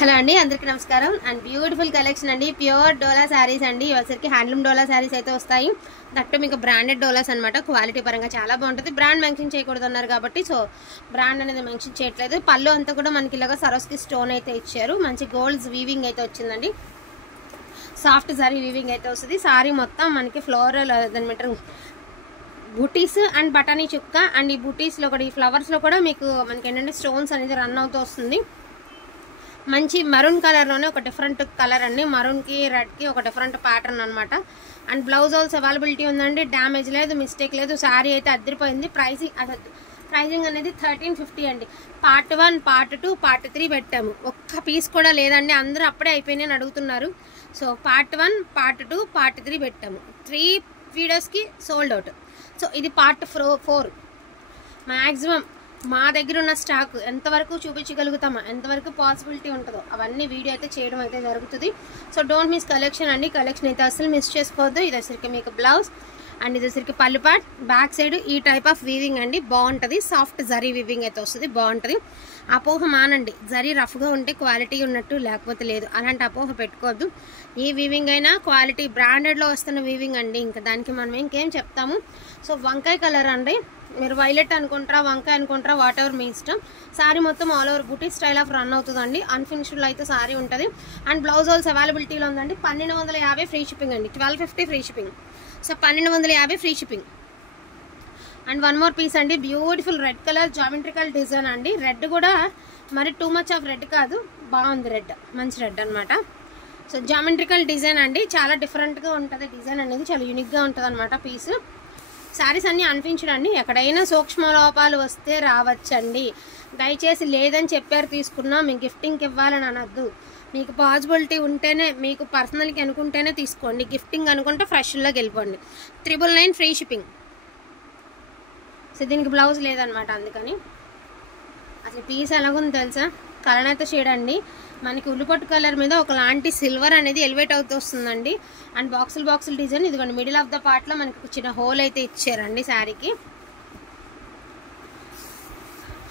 Hello అండి, అందరికీ నమస్కారం. అండ్ బ్యూటిఫుల్ కలెక్షన్ అండి, ప్యూర్ డోలా శారీస్ అండి. ఇవసరికి హ్యాండ్లూమ్ డోలా శారీస్ అయితే వస్తాయి. దట్టు మీకు బ్రాండెడ్ డోలాస్ అనమాట. క్వాలిటీ పరంగా చాలా బాగుంటుంది. బ్రాండ్ మెన్షన్ చేయకూడదు అన్నారు కాబట్టి సో బ్రాండ్ అనేది మెన్షన్ చేయట్లేదు. పళ్ళు అంతా కూడా మనకి ఇలాగా సరోస్కి స్టోన్ అయితే ఇచ్చారు. మంచి గోల్డ్స్ వీవింగ్ అయితే వచ్చిందండి. సాఫ్ట్ సారీ వీవింగ్ అయితే వస్తుంది. సారీ మొత్తం మనకి ఫ్లోరల్ అదనమాట, బూటీస్ అండ్ బటానీ చుక్క. అండ్ ఈ బూటీస్లో కూడా ఈ ఫ్లవర్స్లో కూడా మీకు మనకి ఏంటంటే స్టోన్స్ అనేది రన్ అవుతూ వస్తుంది. మంచి మరూన్ కలర్లోనే ఒక డిఫరెంట్ కలర్ అండి. మరూన్కి రెడ్కి ఒక డిఫరెంట్ ప్యాటర్న్ అనమాట. అండ్ బ్లౌజ్ ఆల్స్ అవైలబిలిటీ ఉందండి. డ్యామేజ్ లేదు, మిస్టేక్ లేదు. శారీ అయితే అదిరిపోయింది. ప్రైజింగ్ అనేది 1350 అండి. పార్ట్ 1, పార్ట్ 2, పార్ట్ 3 పెట్టాము. ఒక్క పీస్ కూడా లేదండి. అందరూ అప్పుడే అయిపోయినాయని అడుగుతున్నారు. సో పార్ట్ 1, పార్ట్ 2, పార్ట్ 3 పెట్టాము. 3 వీడియోస్కి సోల్డ్ అవుట్. సో ఇది పార్ట్ 4. మ్యాక్సిమం మా దగ్గర ఉన్న స్టాక్ ఎంతవరకు చూపించగలుగుతామో, ఎంతవరకు పాసిబిలిటీ ఉంటుందో అవన్నీ వీడియో అయితే చేయడం అయితే జరుగుతుంది. సో డోంట్ మిస్ కలెక్షన్ అండి. కలెక్షన్ అయితే అసలు మిస్ చేసుకోవద్దు. ఇది వచ్చరికి మీకు బ్లౌజ్ అండ్ ఇది వచ్చరికి పళ్ళు పార్ట్. బ్యాక్ సైడ్ ఈ టైప్ ఆఫ్ వీవింగ్ అండి, బాగుంటుంది. సాఫ్ట్ జరీ వీవింగ్ అయితే వస్తుంది, బాగుంటుంది. అపోహ మానండి. జరీ రఫ్గా ఉంటే క్వాలిటీ ఉన్నట్టు, లేకపోతే లేదు. అలాంటి అపోహ పెట్టుకోవద్దు. ఈ వీవింగ్ అయినా క్వాలిటీ బ్రాండెడ్లో వస్తున్న వీవింగ్ అండి. ఇంకా దానికి మనం ఇంకేం చెప్తాము. సో వంకాయ కలర్ అండి. మీరు వైలెట్ అనుకుంటారా, వంకాయ అనుకుంటారా, వాట్ ఎవర్ మీ ఇష్టం. శారీ మొత్తం all over buti style of run అవుతుందండి. అన్ఫినిష్డ్లో అయితే శారీ ఉంటుంది. అండ్ బ్లౌజ్ ఆల్స్ అవైలబిలిటీలో ఉందండి. 1250 ఫ్రీ షిప్పింగ్ అండి. 1250 free shipping. So 1250 free shipping. And one more piece అండి, beautiful red colour geometrical design అండి. రెడ్ కూడా మరి టూ మచ్ ఆఫ్ రెడ్ కాదు, బాగుంది. రెడ్ మంచి రెడ్ అనమాట. సో జామెట్రికల్ డిజైన్ అండి, చాలా డిఫరెంట్గా ఉంటుంది. డిజైన్ అనేది చాలా యూనిక్గా ఉంటుంది అనమాట. పీస్ శారీస్ అన్నీ అనిపించడండి. ఎక్కడైనా సూక్ష్మ లోపాలు వస్తే రావచ్చండి. దయచేసి లేదని చెప్పారు తీసుకున్నా మీకు గిఫ్టింగ్కి ఇవ్వాలని అనద్దు. మీకు పాసిబిలిటీ ఉంటేనే, మీకు పర్సనల్కి అనుకుంటేనే తీసుకోండి. గిఫ్టింగ్ అనుకుంటే ఫ్రెష్లోకి వెళ్ళిపోండి. 999 ఫ్రీ షిప్పింగ్. సో దీనికి బ్లౌజ్ లేదనమాట, అందుకని. అసలు పీస్ ఎలాగుంది తెలుసా? కలనైతే షేడ్ అండి. మనకి ఉల్లిపట్టు కలర్ మీద ఒకలాంటి సిల్వర్ అనేది ఎలివేట్ అవుతూ వస్తుందండి. అండ్ బాక్సులు డిజైన్ ఇదిగోండి. మిడిల్ ఆఫ్ ద పార్ట్లో మనకి ఒక చిన్న హోల్ అయితే ఇచ్చారండి శారీకి.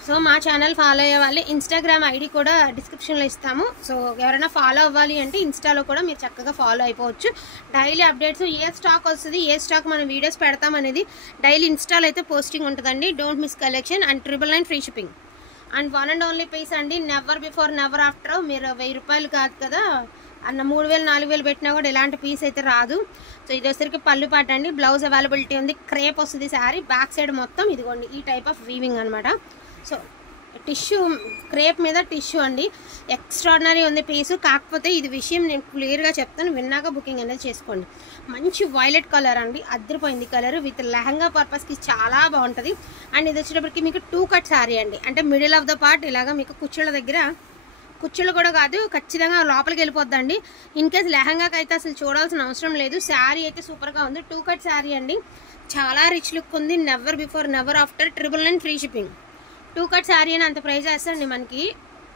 సో మా ఛానల్ ఫాలో అయ్యే వాళ్ళు ఇన్స్టాగ్రామ్ ఐడి కూడా డిస్క్రిప్షన్లో ఇస్తాము. సో ఎవరైనా ఫాలో అవ్వాలి అంటే ఇన్స్టాలో కూడా మీరు చక్కగా ఫాలో అయిపోవచ్చు. డైలీ అప్డేట్స్, ఏ స్టాక్ వస్తుంది, ఏ స్టాక్ మనం వీడియోస్ పెడతాం అనేది డైలీ ఇన్స్టాలో అయితే పోస్టింగ్ ఉంటుందండి. Don't miss collection. And 999 free shipping. And one and only piece అండి. Never before never after. మీరు 1000 రూపాయలు కాదు కదా అన్న 3000 4000 పెట్టినా కూడా ఇలాంటి పీస్ అయితే రాదు. సో ఇది వచ్చరికి పళ్ళు పాట అండి. బ్లౌజ్ అవైలబిలిటీ ఉంది. క్రేప్ వస్తుంది శారీ. బ్యాక్ సైడ్ మొత్తం ఇదిగోండి ఈ టైప్ ఆఫ్ వీవింగ్ అనమాట. సో టిష్యూ, క్రేప్ మీద టిష్యూ అండి. ఎక్స్ట్రాడినరీ ఉంది పీసు. కాకపోతే ఇది విషయం నేను క్లియర్గా చెప్తాను, విన్నాక బుకింగ్ అనేది చేసుకోండి. మంచి వైలెట్ కలర్ అండి, అద్దరిపోయింది కలర్. విత్ లెహంగా పర్పస్కి చాలా బాగుంటుంది. అండ్ ఇది వచ్చేటప్పటికి మీకు 2 కట్ శారీ అండి. అంటే మిడిల్ ఆఫ్ ద పార్ట్ ఇలాగా మీకు కుచ్చుళ్ళ దగ్గర, కుచ్చుళ్ళు కూడా కాదు, ఖచ్చితంగా లోపలికి వెళ్ళిపోద్దండి. ఇన్ కేస్ లెహంగాకి అయితే అసలు చూడాల్సిన అవసరం లేదు. శారీ అయితే సూపర్గా ఉంది. 2 కట్ శారీ అండి, చాలా రిచ్ లుక్ ఉంది. Never before never after. 999 free shipping. 2 cut sari అని అంత ప్రైస్ వేస్తాండి మనకి.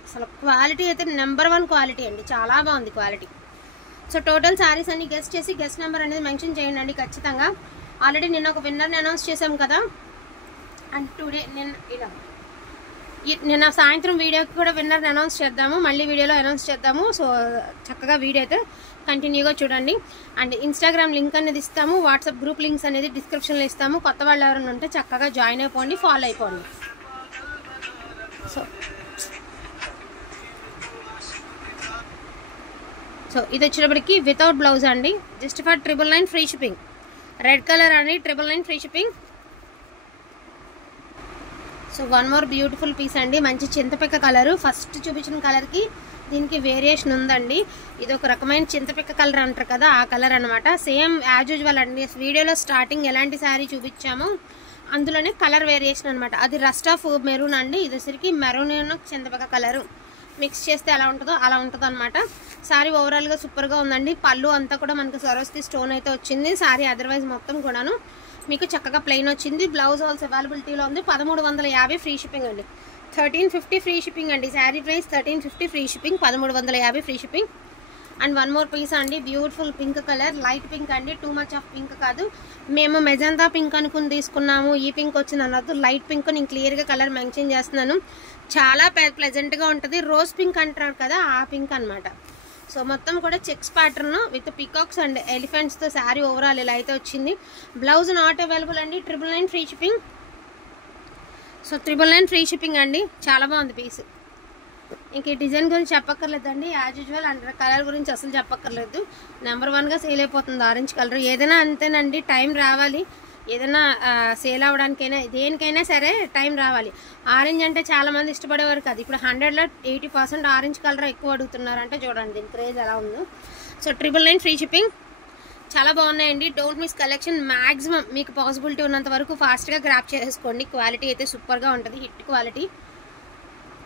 అసలు క్వాలిటీ అయితే నెంబర్ 1 క్వాలిటీ అండి, చాలా బాగుంది క్వాలిటీ. సో టోటల్ శారీస్ అన్ని గెస్ట్ చేసి గెస్ట్ నెంబర్ అనేది మెన్షన్ చేయండి అండి ఖచ్చితంగా. ఆల్రెడీ నిన్న ఒక విన్నర్ని అనౌన్స్ చేసాం కదా. అండ్ టుడే నిన్న సాయంత్రం వీడియోకి కూడా విన్నర్ని అనౌన్స్ చేద్దాము. మళ్ళీ వీడియోలో అనౌన్స్ చేద్దాము. సో చక్కగా వీడియో అయితే కంటిన్యూగా చూడండి. అండ్ ఇన్స్టాగ్రామ్ లింక్ అనేది ఇస్తాము. వాట్సాప్ గ్రూప్ లింక్స్ అనేది డిస్క్రిప్షన్లో ఇస్తాము. కొత్త వాళ్ళు ఎవరైనా ఉంటే చక్కగా జాయిన్ అయిపోండి, ఫాలో అయిపోండి. సో ఇది వచ్చేటప్పటికి వితౌట్ బ్లౌజ్ అండి. Just for 999 free shipping. Red colour అండి, 999 free shipping. So one more beautiful piece అండి. మంచి చింతపిక్క కలరు. ఫస్ట్ చూపించిన కలర్కి దీనికి వేరియేషన్ ఉందండి. ఇది ఒక రకమైన చింతపిక్క కలర్ అంటారు కదా, ఆ కలర్ అనమాట. సేమ్ యాజ్ యూజువల్ అండి. వీడియోలో స్టార్టింగ్ ఎలాంటి శారీ చూపించామో అందులోనే కలర్ వేరియేషన్ అనమాట. అది రస్ట్ ఆఫ్ మెరూన్ అండి. ఇది వచ్చరికి మెరూన్ చింతపిక్క కలరు మిక్స్ చేస్తే ఎలా ఉంటుందో అలా ఉంటుంది అనమాట. శారీ ఓవరాల్గా సూపర్గా ఉందండి. పళ్ళు అంతా కూడా మనకి సరోస్కి స్టోన్ అయితే వచ్చింది. శారీ అదర్వైజ్ మొత్తం కూడాను మీకు చక్కగా ప్లెయిన్ వచ్చింది. బ్లౌజ్ ఆల్సో అవైలబిలిటీలో ఉంది. 1350 ఫ్రీ షిప్పింగ్ అండి. 1350 ఫ్రీ షిప్పింగ్ అండి. Sari price 1350 free shipping. 1350 free shipping. And one more piece అండి, beautiful pink colour, light pink అండి, టూ మచ్ ఆఫ్ పింక్ కాదు. మేము మెజంతా పింక్ అనుకుని తీసుకున్నాము, ఈ పింక్ వచ్చింది అన్నది. లైట్ పింక్ నేను క్లియర్గా కలర్ మెన్షన్ చేస్తున్నాను. చాలా ప్లెజెంట్గా ఉంటుంది. రోజ్ పింక్ అంటారు కదా, ఆ పింక్ అనమాట. సో మొత్తం కూడా checks pattern with peacocks and ఎలిఫెంట్స్తో శారీ ఓవరాల్ ఇలా అయితే వచ్చింది. బ్లౌజ్ నాట్ అవైలబుల్ అండి, 999 free shipping. So 999 free shipping అండి. చాలా బాగుంది పీస్. ఇంక ఈ డిజైన్ గురించి చెప్పక్కర్లేదండి, యాజ్ యూజువల్. అండ్ కలర్ గురించి అసలు చెప్పక్కర్లేదు, నెంబర్ 1గా సేల్ అయిపోతుంది ఆరెంజ్ కలర్. ఏదైనా అంతేనండి, టైం రావాలి. ఏదైనా సేల్ అవ్వడానికైనా దేనికైనా సరే టైం రావాలి. ఆరెంజ్ అంటే చాలామంది ఇష్టపడేవారు కాదు, ఇప్పుడు 100లో 80% ఆరెంజ్ కలర్ ఎక్కువ అడుగుతున్నారు. అంటే చూడండి దీని క్రేజ్ ఎలా ఉందో. So 999 free shipping. చాలా బాగున్నాయండి. Don't miss collection. మ్యాక్సిమం మీకు పాసిబిలిటీ ఉన్నంత వరకు ఫాస్ట్గా గ్రాప్ చేసుకోండి. క్వాలిటీ అయితే సూపర్గా ఉంటుంది, hit quality.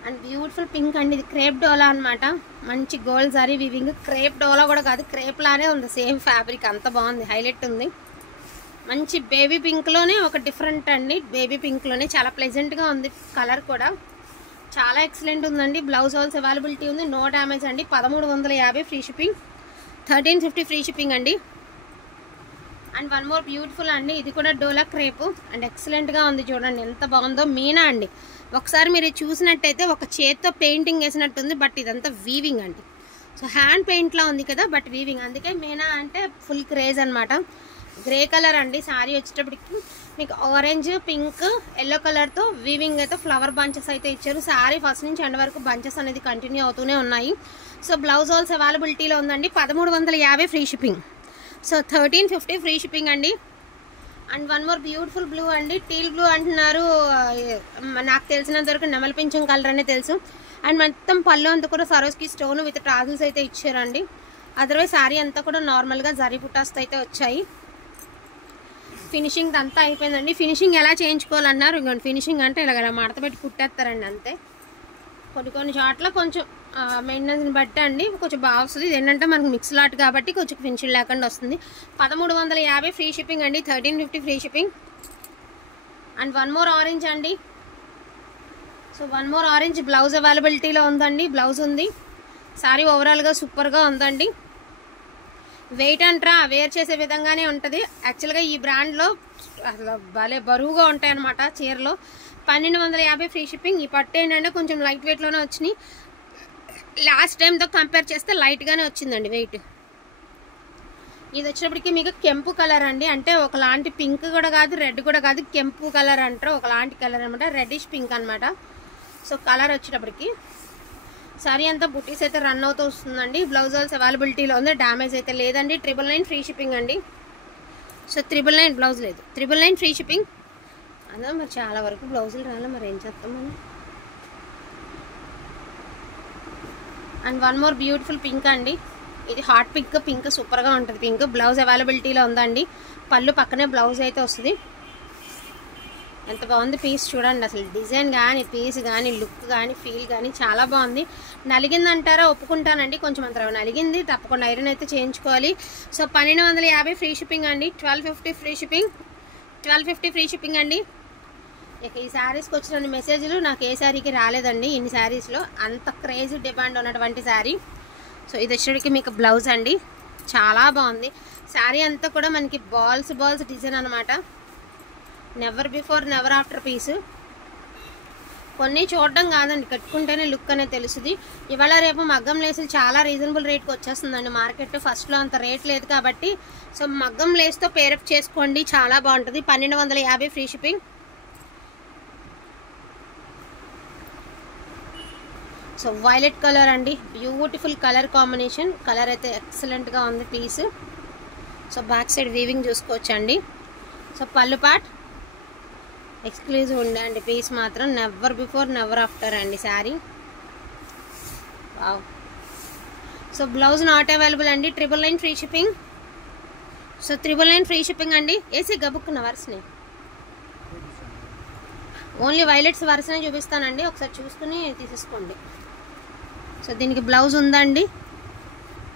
And beautiful pink అండి, ఇది క్రేప్ డోలా అనమాట. మంచి గోల్డ్ సారీ వీవింగ్. క్రేప్ డోలా కూడా కాదు, క్రేప్ లానే ఉంది, సేమ్ ఫ్యాబ్రిక్. అంత బాగుంది, హైలైట్ ఉంది. మంచి బేబీ పింక్లోనే ఒక డిఫరెంట్ అండి, బేబీ పింక్లోనే చాలా ప్లెజెంట్గా ఉంది. కలర్ కూడా చాలా ఎక్సలెంట్ ఉందండి. బ్లౌజ్ ఆల్స్ అవైలబిలిటీ ఉంది, నో డ్యామేజ్ అండి. 1350 ఫ్రీ షిప్పింగ్, 1350 ఫ్రీ షిప్పింగ్ అండి. అండ్ వన్ మోర్ బ్యూటిఫుల్ అండి, ఇది కూడా డోలా క్రేపు అండ్ ఎక్సలెంట్గా ఉంది. చూడండి ఎంత బాగుందో. మీనా అండి, ఒకసారి మీరు చూసినట్టయితే ఒక చేత్తో పెయింటింగ్ వేసినట్టుంది, బట్ ఇదంతా వీవింగ్ అండి. సో హ్యాండ్ పెయింట్లా ఉంది కదా, బట్ వీవింగ్. అందుకే మీనా అంటే ఫుల్ క్రేజ్ అనమాట. గ్రే కలర్ అండి శారీ వచ్చేటప్పటికి మీకు ఆరెంజ్, పింక్, ఎల్లో కలర్తో వీవింగ్ అయితే ఫ్లవర్ బంచెస్ అయితే ఇచ్చారు. శారీ ఫస్ట్ నుంచి ఎండ్ వరకు బంచెస్ అనేది కంటిన్యూ అవుతూనే ఉన్నాయి. సో బ్లౌజ్ ఆల్స్ అవైలబిలిటీలో ఉందండి. 1350 free shipping. So 1350 free shipping అండి. And one more beautiful blue అండి, టీల్ బ్లూ అంటున్నారు. నాకు తెలిసినంత వరకు నెమలి పింఛం కలర్ అనే తెలుసు. అండ్ మొత్తం పళ్ళు అంతా కూడా సరోస్కి స్టోన్ విత్ ట్రాజల్స్ అయితే ఇచ్చారండి. అదర్వైజ్ శారీ అంతా కూడా నార్మల్గా జరీ బుటాస్తో అయితే వచ్చాయి. ఫినిషింగ్ అంతా అయిపోయిందండి. ఫినిషింగ్ ఎలా చేయించుకోవాలన్నారు, ఇంకొంచెం ఫినిషింగ్ అంటే ఇలా మడత పెట్టి కుట్టేస్తారండి అంతే. కొన్ని చోట్ల కొంచెం మెయింటెనెన్స్ని బట్టి అండి కొంచెం బాగా వస్తుంది. ఇది ఏంటంటే మనకు మిక్స్ లాట్ కాబట్టి కొంచెం ఫినిషింగ్ లేకుండా వస్తుంది. 1350 ఫ్రీ షిప్పింగ్ అండి, 1350 free shipping. And one more orange అండి. So one more orange, blouse అవైలబిలిటీలో ఉందండి. బ్లౌజ్ ఉంది. శారీ ఓవరాల్గా సూపర్గా ఉందండి. వెయిట్ అంటారా, వేర్ చేసే విధంగానే ఉంటుంది. యాక్చువల్గా ఈ బ్రాండ్లో అసలు భలే బరువుగా ఉంటాయి అన్నమాట చీరలో. 1250 ఫ్రీ షిప్పింగ్. ఈ పట్టు ఏంటంటే కొంచెం లైట్ వెయిట్లోనే వచ్చినాయి. లాస్ట్ టైంతో కంపేర్ చేస్తే లైట్గానే వచ్చిందండి వెయిట్. ఇది వచ్చేటప్పటికి మీకు కెంపు కలర్ అండి, అంటే ఒకలాంటి పింక్ కూడా కాదు, రెడ్ కూడా కాదు, కెంపు కలర్ అంటారు. ఒకలాంటి కలర్ అనమాట, రెడ్డిష్ పింక్ అనమాట. సో కలర్ వచ్చేటప్పటికి సారీ అంతా బుటీస్ అయితే రన్ అవుతూ వస్తుందండి. బ్లౌజ్ ఆల్స్ అవైలబిలిటీలో ఉంది, డ్యామేజ్ అయితే లేదండి. 999 ఫ్రీ షిప్పింగ్ అండి. సో 999 బ్లౌజ్ లేదు, 999 ఫ్రీ షిప్పింగ్. అదే మరి చాలా వరకు బ్లౌజులు రాలే, మరి ఏం చేస్తామని. And one more beautiful pink అండి, ఇది హాట్ పింక్. పింక్ సూపర్గా ఉంటుంది పింక్. బ్లౌజ్ అవైలబిలిటీలో ఉందండి. పళ్ళు పక్కనే బ్లౌజ్ అయితే వస్తుంది. ఎంత బాగుంది పీస్ చూడండి. అసలు డిజైన్ కానీ, పీస్ కానీ, లుక్ కానీ, ఫీల్ కానీ చాలా బాగుంది. నలిగిందంటారా, ఒప్పుకుంటానండి. కొంచెం అంత నలిగింది, తప్పకుండా ఐరన్ అయితే చేయించుకోవాలి. సో 1250 ఫ్రీ షిప్పింగ్ అండి, 1250 ఫ్రీ షిప్పింగ్, 1250 ఫ్రీ షిప్పింగ్ అండి. ఇక ఈ శారీస్కి వచ్చిన మెసేజ్లు నాకు ఏ శారీకి రాలేదండి. ఇన్ని శారీస్లో అంత క్రేజీ డిమాండ్ ఉన్నటువంటి శారీ. సో ఇది వచ్చేటికి మీకు బ్లౌజ్ అండి, చాలా బాగుంది. శారీ అంతా కూడా మనకి బాల్స్ డిజైన్ అనమాట. నెవర్ బిఫోర్ నెవర్ ఆఫ్టర్ పీసు. కొన్ని చూడడం కాదండి, కట్టుకుంటేనే లుక్ అనేది తెలుస్తుంది. ఇవాళ రేపు మగ్గం లేసులు చాలా రీజనబుల్ రేట్కి వచ్చేస్తుందండి మార్కెట్. ఫస్ట్లో అంత రేట్ లేదు కాబట్టి సో మగ్గం లేస్తో పేరప్ చేసుకోండి, చాలా బాగుంటుంది. 1250 free shipping. So violet colour అండి, బ్యూటిఫుల్ కలర్ కాంబినేషన్. కలర్ అయితే ఎక్సలెంట్గా ఉంది piece. So back side weaving చూసుకోవచ్చండి. సో పళ్ళు పార్ట్ ఎక్స్క్లూజివ్ ఉండండి పీస్ మాత్రం. నెవర్ బిఫోర్ నెవర్ ఆఫ్టర్ అండి sari. Wow. So blouse not available అండి, 999 free shipping. So 999 free shipping అండి. ఏసీ గబుక్కున్న వరుసనే ఓన్లీ వైలెట్స్ వరుసనే చూపిస్తానండి, ఒకసారి చూసుకుని తీసేసుకోండి. సో దీనికి బ్లౌజ్ ఉందండి.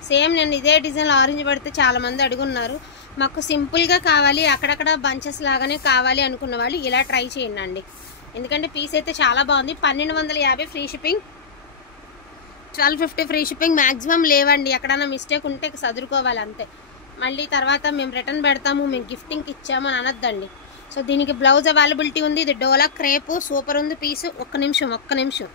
సేమ్ నేను ఇదే డిజైన్లో ఆరెంజ్ పడితే చాలామంది అడుగున్నారు. మాకు సింపుల్గా కావాలి, అక్కడక్కడ బంచెస్ లాగానే కావాలి అనుకున్న వాళ్ళు ఇలా ట్రై చేయండి అండి. ఎందుకంటే పీస్ అయితే చాలా బాగుంది. 1250 free shipping, 1250 free shipping. Maximum లేవండి, ఎక్కడైనా మిస్టేక్ ఉంటే చదువుకోవాలి అంతే. మళ్ళీ తర్వాత మేము రిటర్న్ పెడతాము, మేము గిఫ్టింగ్కి ఇచ్చాము అని అనొద్దండి. సో దీనికి బ్లౌజ్ అవైలబిలిటీ ఉంది. ఇది డోలా క్రేపు, సూపర్ ఉంది పీసు. ఒక్క నిమిషం.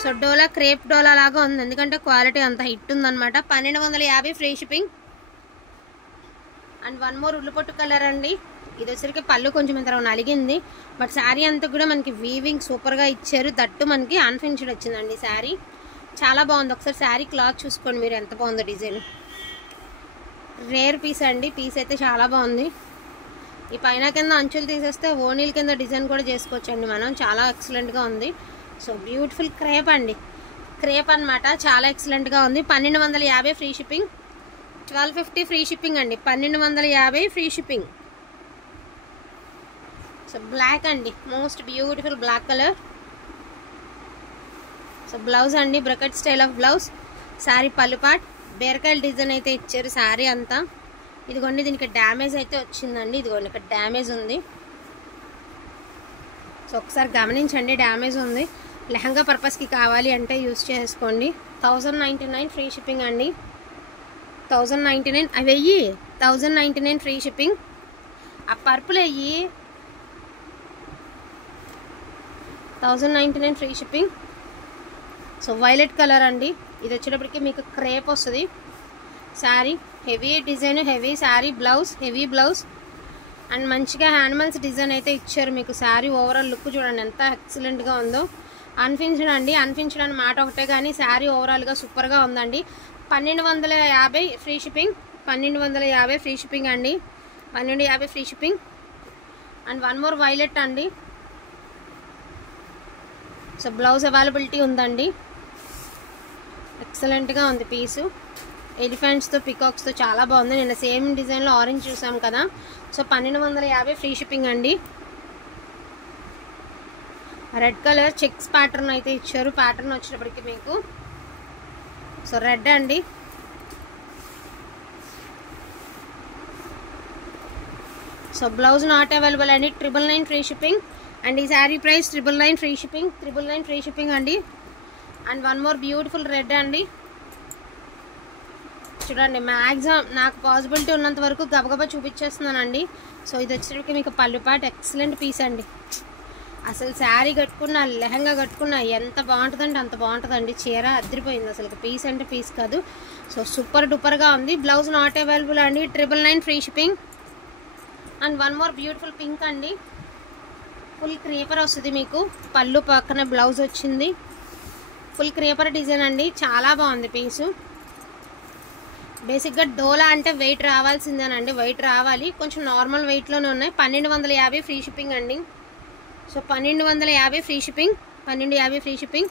సో డోలా క్రేప్ డోలా లాగా ఉంది, ఎందుకంటే క్వాలిటీ అంత హిట్ ఉందన్నమాట. 1250 free shipping. And one more ఉల్లిపొట్టు కలర్ అండి. ఇది వచ్చరికి పళ్ళు కొంచెం ఇంత నలిగింది, బట్ శారీ అంతా కూడా మనకి వీవింగ్ సూపర్గా ఇచ్చారు. దట్టు మనకి అన్ఫినిష్డ్ వచ్చిందండి శారీ, చాలా బాగుంది. ఒకసారి శారీ క్లాత్ చూసుకోండి మీరు, ఎంత బాగుందో డిజైన్. రేర్ పీస్ అండి, పీస్ అయితే చాలా బాగుంది. ఈ పైన కింద అంచులు తీసేస్తే ఓనీల కింద డిజైన్ కూడా చేసుకోవచ్చండి మనం, చాలా ఎక్సలెంట్గా ఉంది. సో బ్యూటిఫుల్ క్రేప్ అండి, క్రేప్ అనమాట, చాలా ఎక్సలెంట్గా ఉంది. 1250 ఫ్రీ షిప్పింగ్. 1250 ఫ్రీ షిప్పింగ్ అండి, 1250 ఫ్రీ షిప్పింగ్. సో బ్లాక్ అండి, most beautiful black colour. So blouse అండి, bracket style of blouse. Sari పళ్ళు పార్ట్ బీరకాయల డిజైన్ అయితే ఇచ్చారు శారీ అంతా. ఇదిగోండి, దీనికి డ్యామేజ్ అయితే వచ్చిందండి, ఇదిగోండి ఇక్కడ డ్యామేజ్ ఉంది. సో ఒకసారి గమనించండి, డ్యామేజ్ ఉంది. లెహంగా పర్పస్కి కావాలి అంటే యూస్ చేసుకోండి. 1099 ఫ్రీ షిప్పింగ్ అండి. 1099 అవి వెయ్యి, 1099 ఫ్రీ షిప్పింగ్. ఆ పర్పుల్ అయ్యి 1099 free shipping. So violet colour అండి, ఇది వచ్చేటప్పటికి మీకు క్రేప్ వస్తుంది sari. Heavy design, heavy sari, blouse heavy blouse and మంచిగా హ్యానిమల్స్ డిజైన్ అయితే ఇచ్చారు మీకు. శారీ ఓవరాల్ లుక్ చూడండి ఎంత ఎక్సలెంట్గా ఉందో. అన్ఫినిష్డ్ అండి, అన్ఫినిష్డ్ అని మాట ఒకటే కానీ శారీ ఓవరాల్గా సూపర్గా ఉందండి. 1250 ఫ్రీ షిప్పింగ్. 1250 ఫ్రీ షిప్పింగ్ అండి, 1250 free shipping. And one more violet అండి. సో బ్లౌజ్ అవైలబిలిటీ ఉందండి, ఎక్సలెంట్గా ఉంది పీసు. ఎలిఫెంట్స్తో పికాక్స్తో చాలా బాగుంది. నేను సేమ్ డిజైన్లో ఆరెంజ్ చూసాం కదా. సో 1250 ఫ్రీ షిప్పింగ్ అండి. రెడ్ కలర్ చెక్స్ ప్యాటర్న్ అయితే ఇచ్చారు, ప్యాటర్న్ వచ్చేటప్పటికి మీకు. సో రెడ్ అండి. సో బ్లౌజ్ నాట్ అవైలబుల్ అండి, 999 ఫ్రీ షిప్పింగ్. అండ్ ఈ sari price 999 free shipping, 999 free shipping అండి. And one more beautiful red అండి. చూడండి, మ్యాక్సిమం నాకు పాసిబిలిటీ ఉన్నంత వరకు గబగబా చూపించేస్తున్నానండి. సో ఇది వచ్చేటప్పటికి మీకు పళ్ళు పాటు ఎక్సలెంట్ పీస్ అండి. అసలు శారీ కట్టుకున్న, లెహంగా కట్టుకున్న ఎంత బాగుంటుందంటే అంత బాగుంటుందండి. చీర అదిరిపోయింది అసలు, పీస్ అంటే పీస్ కాదు. సో సూపర్ డూపర్గా ఉంది. బ్లౌజ్ నాట్ అవైలబుల్ అండి, 999 free shipping. And one more beautiful pink అండి, ఫుల్ క్రీపర్ వస్తుంది మీకు. పళ్ళు పక్కన బ్లౌజ్ వచ్చింది, ఫుల్ క్రీపర్ డిజైన్ అండి, చాలా బాగుంది పీసు. బేసిక్గా డోలా అంటే వెయిట్ రావాల్సిందేనండి, వెయిట్ రావాలి. కొంచెం నార్మల్ వెయిట్లోనే ఉన్నాయి. 1250 ఫ్రీ షిప్పింగ్ అండి. So 1250 free shipping, 1250 free shipping.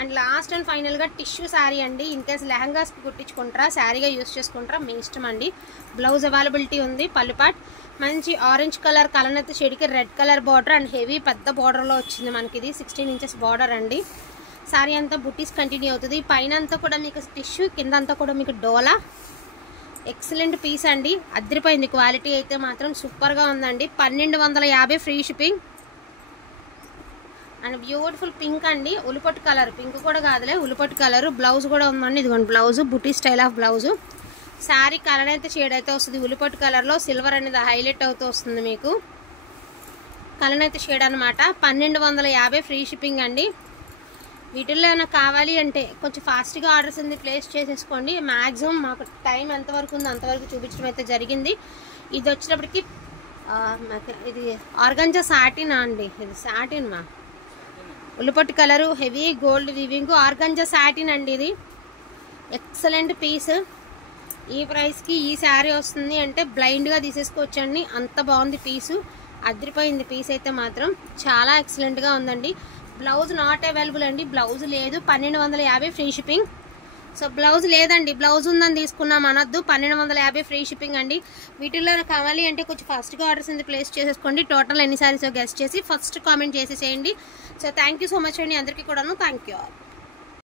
And last and ఫైనల్గా టిష్యూ శారీ అండి. ఇన్ కేస్ లెహంగాస్ కుట్టించుకుంటారా, శారీగా యూస్ చేసుకుంటారా మీ ఇష్టం అండి. బ్లౌజ్ అవైలబిలిటీ ఉంది. పళ్ళు పార్ట్ మంచి ఆరెంజ్ కలర్, కలనెత్త షేడ్కి red colour border and heavy పెద్ద బార్డర్లో వచ్చింది మనకి. ఇది 16 ఇంచెస్ బార్డర్ అండి. శారీ అంతా బుటీస్ కంటిన్యూ అవుతుంది. పైన అంతా కూడా మీకు టిష్యూ, కింద అంతా కూడా మీకు డోలా. ఎక్సలెంట్ పీస్ అండి, అదిరిపోయింది. క్వాలిటీ అయితే మాత్రం సూపర్గా ఉందండి. 1250 free shipping. And beautiful pink అండి, ఉల్లిపొట్టు కలర్. పింక్ కూడా కాదులే, ఉల్లిపొట్టు కలర్. బ్లౌజ్ కూడా ఉందండి, ఇదిగోండి blouse, buti style of blouse. Sari colour అయితే షేడ్ అయితే వస్తుంది ఉల్లిపొట్టు కలర్లో, సిల్వర్ అనేది హైలైట్ అవుతూ వస్తుంది మీకు. కలర్ అయితే షేడ్ అనమాట. 1250 ఫ్రీ షిప్పింగ్ అండి. వీటిల్లో ఏమైనా కావాలి అంటే కొంచెం ఫాస్ట్గా ఆర్డర్స్ ఉంది ప్లేస్ చేసేసుకోండి. మ్యాక్సిమం మాకు టైం ఎంతవరకు ఉందో అంతవరకు చూపించడం అయితే జరిగింది. ఇది వచ్చేటప్పటికి ఇది ఆర్గంజా సాటినా అండి, ఇది సాటిన్ మా ఉల్లిపొట్టు colour, heavy gold weaving, organza satin అండి. ఇది ఎక్సలెంట్ పీస్. ఈ ప్రైస్కి ఈ శారీ వస్తుంది అంటే బ్లైండ్గా తీసేసుకోవచ్చండి, అంత బాగుంది పీసు. అదిరిపోయింది పీస్ అయితే మాత్రం, చాలా ఎక్సలెంట్గా ఉందండి. బ్లౌజ్ నాట్ అవైలబుల్ అండి, బ్లౌజ్ లేదు. 1250 ఫ్రీ షిప్పింగ్. సో బ్లౌజ్ లేదండి, బ్లౌజ్ ఉందని తీసుకున్నాం అనొద్దు. 1250 ఫ్రీ షిప్పింగ్ అండి. వీటిల్లో కావాలి అంటే కొంచెం ఫాస్ట్గా ఆర్డర్స్ ఉంది ప్లేస్ చేసేసుకోండి. టోటల్ ఎన్ని సారీస్ గెస్ట్ చేసి ఫస్ట్ కామెంట్ చేసేసేయండి. So thank you so much అండి అందరికీ కూడాను. Thank you.